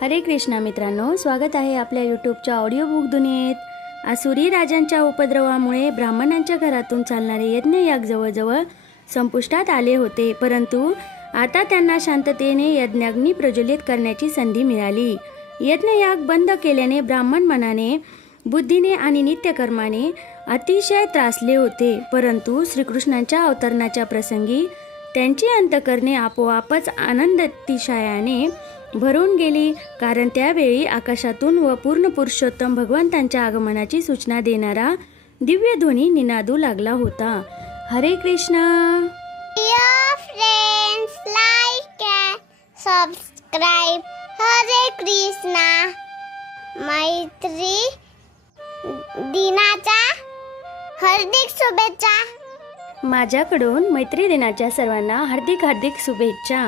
हरे कृष्णा मित्रांनो, स्वागत आहे आपल्या यूट्यूबच्या ऑडिओ बुक दुनियेत। आसुरी राजांच्या उपद्रवामुळे ब्राह्मणांच्या घरातून चालणारे यज्ञयाग जवळजवळ संपुष्टात आले होते, परंतु आता त्यांना शांततेने यज्ञाग्नी प्रज्वलित करण्याची संधी मिळाली। यज्ञयाग बंद केल्याने ब्राह्मण मनाने, बुद्धीने आणि नित्यकर्माने अतिशय त्रासले होते, परंतु श्रीकृष्णांच्या अवतरणाच्या प्रसंगी त्यांची अंतःकरणे आपोआपच आनंदातिशयाने भरून गेली, कारण त्यावेळी आकाशातून व पूर्ण पुरुषोत्तम भगवंतांच्या आगमनाची सूचना देणारा दिव्य ध्वनी निनादू लागला होता। हरे Krishna. Dear friends, like and subscribe. हरे कृष्णा। मैत्री दिनाच्या हार्दिक शुभेच्छा। माझ्याकडून मैत्री दिनाच्या सर्वांना हार्दिक शुभेच्छा।